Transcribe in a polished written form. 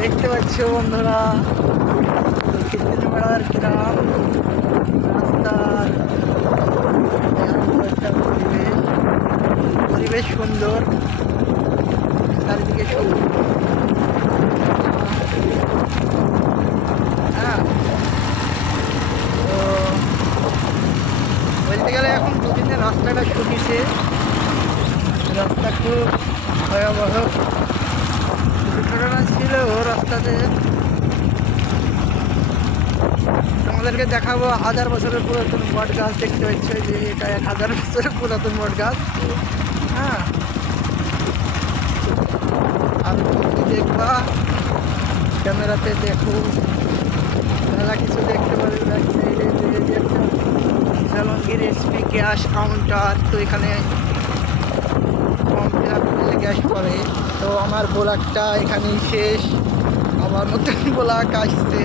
দেখতে পাচ্ছ বন্ধুরা, কৃষ্ণপাড়ার গ্রাম রাস্তার একটা পরিবেশ সুন্দর, চারিদিকে সবুজ। হ্যাঁ, তো বলতে গেলে এখন দুদিনের রাস্তাটা শুকিয়েছে, রাস্তা খুব ভয়াবহ দুর্ঘটনা ছিল রাস্তাতে। তোমাদেরকে দেখাবো 1000 বছরের পুরাতন বট গাছ। দেখতে পাচ্ছ যে এটা 1000 বছরের পুরাতন বট গাছ। হ্যাঁ, আর তুমি দেখবা, ক্যামেরাতে দেখো, মেলা কিছু দেখতে পাবে। ব্যাক সাইডে যে একটা জালঙ্গির এসপি গ্যাস কাউন্টার, তো এখানে ফর্ম ফিল আপ করলে গ্যাস পাবে। তো আমার ব্লগটা এখানেই শেষ, আবার নতুন ব্লগ আসছে।